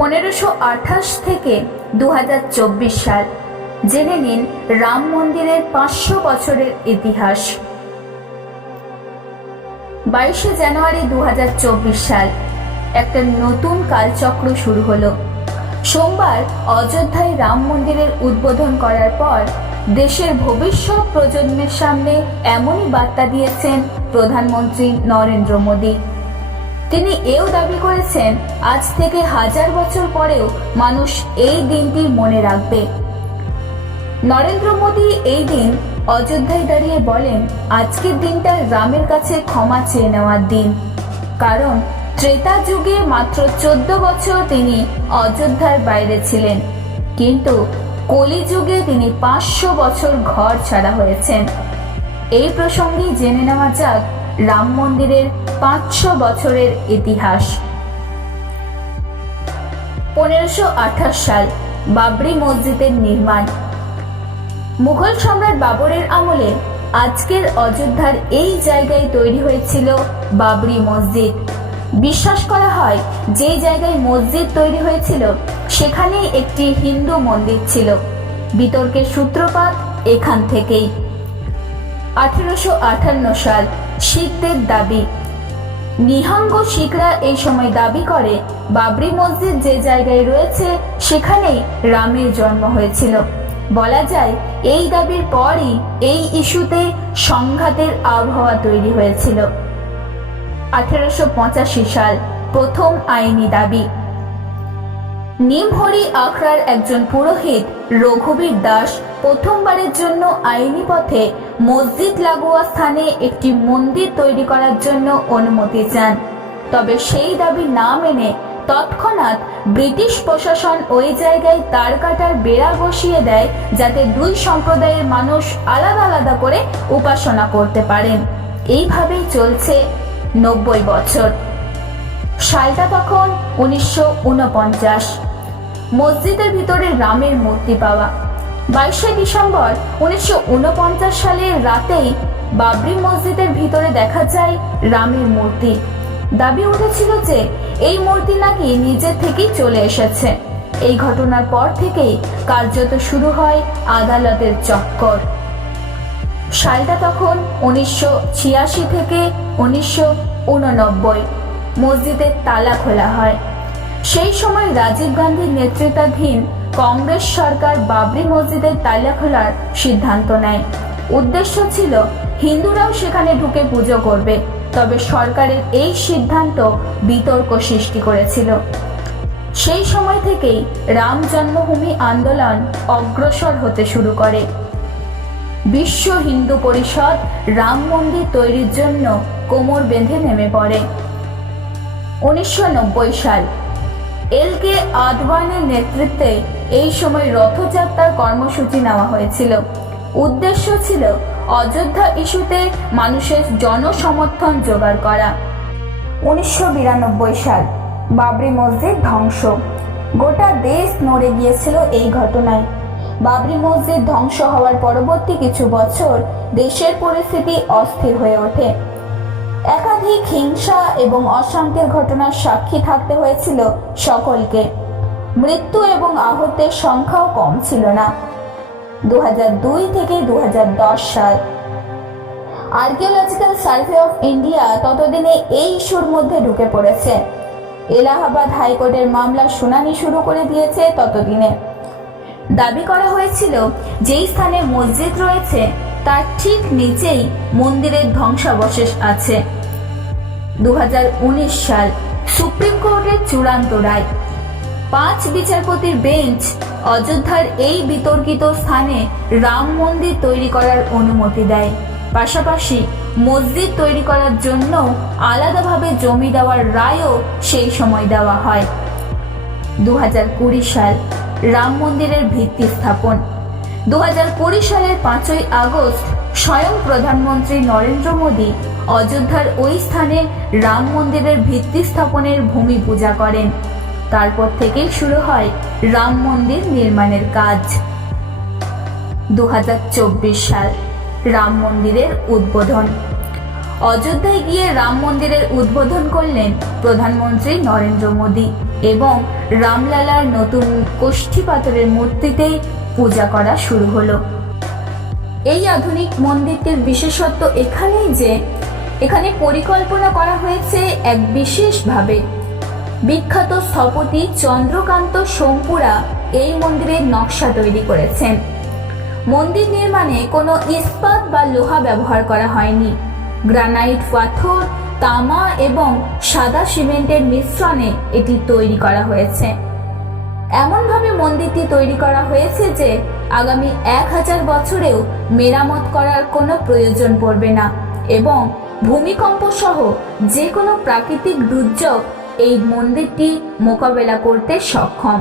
1528 থেকে 2024 সাল জেনে নিন রাম মন্দিরের 500 বছরের ইতিহাস। 22শে জানুয়ারি 2024 সাল একটা নতুন কালচক্র শুরু হলো। সোমবার অযোধ্যায় রাম মন্দিরের উদ্বোধন করার পর দেশের ভবিষ্যৎ প্রজন্মের সামনে এমনই বার্তা দিয়েছেন প্রধানমন্ত্রী নরেন্দ্র মোদী। তিনি এও দাবি করেছেন আজ থেকে 1000 বছর পরেও মানুষ এই দিনটি মনে রাখবে। নরেন্দ্র মোদী এই দিন অযোধ্যায় দাঁড়িয়ে বলেন, আজকের দিনটা রামের কাছে ক্ষমা চেয়ে নেওয়ার দিন, কারণ ত্রেতা যুগে মাত্র 14 বছর তিনি অযোধ্যার বাইরে ছিলেন, কিন্তু কলিযুগে তিনি 500 বছর ঘর ছাড়া হয়েছেন। এই প্রসঙ্গে জেনে নেওয়া যাক রাম মন্দিরের 500 বছরের ইতিহাস। 1528 সাল বাবরি মসজিদের নির্মাণ। মুঘল সম্রাট বাবরের আমলে আজকের অযোধ্যার এই জায়গায় তৈরি হয়েছিল বাবরি মসজিদ। বিশ্বাস করা হয় যে জায়গায় মসজিদ তৈরি হয়েছিল সেখানেই একটি হিন্দু মন্দির ছিল। বিতর্কের সূত্রপাত এখান থেকেই। 1858 সাল শিখদের দাবি। নিহাঙ্গ শিখরা এই সময় দাবি করে বাবরি মসজিদ যে জায়গায় রয়েছে সেখানেই রামের জন্ম হয়েছিল। বলা যায় এই দাবির পরই এই ইস্যুতে সংঘাতের আবহাওয়া তৈরি হয়েছিল। 1885 সাল প্রথম আইনি দাবি। নিমহরি আখড়ার একজন পুরোহিত রঘুবীর দাস প্রথমবারের জন্য আইনি পথে মসজিদ লাগোয়া স্থানে একটি মন্দির তৈরি করার জন্য অনুমতি চান। তবে সেই দাবি না মেনে তৎক্ষণাৎ ব্রিটিশ প্রশাসন ওই জায়গায় তার কাটার বেড়া বসিয়ে দেয়, যাতে দুই সম্প্রদায়ের মানুষ আলাদা আলাদা করে উপাসনা করতে পারেন। এইভাবেই চলছে 90 বছর। সালটা তখন 1949। মসজিদের ভিতরে রামের মূর্তি পাওয়া। 22শে ডিসেম্বর 1949 সালের রাতেই বাবরি মসজিদের ভিতরে দেখা যায় রামের মূর্তি। দাবি উঠেছিল যে এই মূর্তি নাকি নিজে থেকেই চলে এসেছে। এই ঘটনার পর থেকেই কার্যত শুরু হয় আদালতের চক্কর। সালটা তখন 1986 থেকে 1989। মসজিদের তালা খোলা হয়। সেই সময় রাজীব গান্ধীর নেতৃত্বাধীন কংগ্রেস সরকার বাবরি মসজিদের তালা খোলার সিদ্ধান্ত নেয়। উদ্দেশ্য ছিল হিন্দুরাও সেখানে ঢুকে পুজো করবে। তবে সরকারের এই সিদ্ধান্ত বিতর্ক সৃষ্টি করেছিল। সেই সময় থেকেই রাম জন্মভূমি আন্দোলন অগ্রসর হতে শুরু করে। বিশ্ব হিন্দু পরিষদ রাম মন্দির তৈরির জন্য কোমর বেঁধে নেমে পড়ে। 1990 সাল এল.কে. আদবানির নেতৃত্বে এই সময় রথযাত্রার কর্মসূচি নেওয়া হয়েছিল। উদ্দেশ্য ছিল অযোধ্যা ইস্যুতে মানুষের জনসমর্থন জোগাড় করা। 1992 সাল বাবরি মসজিদ ধ্বংস। গোটা দেশ নড়ে গিয়েছিল এই ঘটনায়। বাবরি মসজিদ ধ্বংস হওয়ার পরবর্তী কিছু বছর দেশের পরিস্থিতি অস্থির হয়ে ওঠে। একাধিক হিংসা এবং অশান্তির ঘটনার সাক্ষী থাকতে হয়েছিল সকলকে। মৃত্যু এবং আহতের সংখ্যাও কম ছিল না। 2002 থেকে 2010 সাল আর্কিওলজিক্যাল সার্ভে অফ ইন্ডিয়া ততদিনে এই ইস্যুর মধ্যে ঢুকে পড়েছে। এলাহাবাদ হাইকোর্টের মামলা শুনানি শুরু করে দিয়েছে ততদিনে। দাবি করা হয়েছিল যেই স্থানে মসজিদ রয়েছে তার ঠিক নিচেই মন্দিরের ধ্বংসাবশেষ আছে। 2019 সাল সুপ্রিম কোর্টের চূড়ান্ত রায়। 5 বিচারপতির বেঞ্চ অযোধ্যার এই বিতর্কিত স্থানে রাম মন্দির তৈরি করার অনুমতি দেয়। পাশাপাশি মসজিদ তৈরি করার জন্য আলাদাভাবে জমি দেওয়ার রায়ও সেই সময় দেওয়া হয়। 2020 সাল রাম মন্দিরের ভিত্তি স্থাপন। 2020 সালের 5ই আগস্ট স্বয়ং প্রধানমন্ত্রী নরেন্দ্র মোদী অযোধ্যার ওই স্থানে রাম মন্দিরের ভিত্তি স্থাপনের ভূমি পূজা করেন। তারপর থেকেই শুরু হয় রাম মন্দির নির্মাণের কাজ। 2024 সাল রাম মন্দিরের উদ্বোধন। অযোধ্যায় গিয়ে রাম মন্দিরের উদ্বোধন করলেন প্রধানমন্ত্রী নরেন্দ্র মোদী। এবং রামলালার নতুন কোষ্ঠী পাথরের মূর্তিতেই পূজা করা শুরু হলো। এই আধুনিক মন্দিরটির বিশেষত্ব এখানেই যে এখানে পরিকল্পনা করা হয়েছে এক বিশেষভাবে। বিখ্যাত স্থপতি চন্দ্রকান্ত সোমপুরা এই মন্দিরের নকশা তৈরি করেছেন। মন্দির নির্মাণে কোনো ইস্পাত বা লোহা ব্যবহার করা হয়নি। গ্রানাইট পাথর, তামা এবং সাদা সিমেন্টের মিশ্রণে এটি তৈরি করা হয়েছে। এমনভাবে মন্দিরটি তৈরি করা হয়েছে যে আগামী 1000 বছরেও মেরামত করার কোনো প্রয়োজন পড়বে না এবং ভূমিকম্প সহ যে কোনো প্রাকৃতিক দুর্যোগ এই মন্দিরটি মোকাবেলা করতে সক্ষম।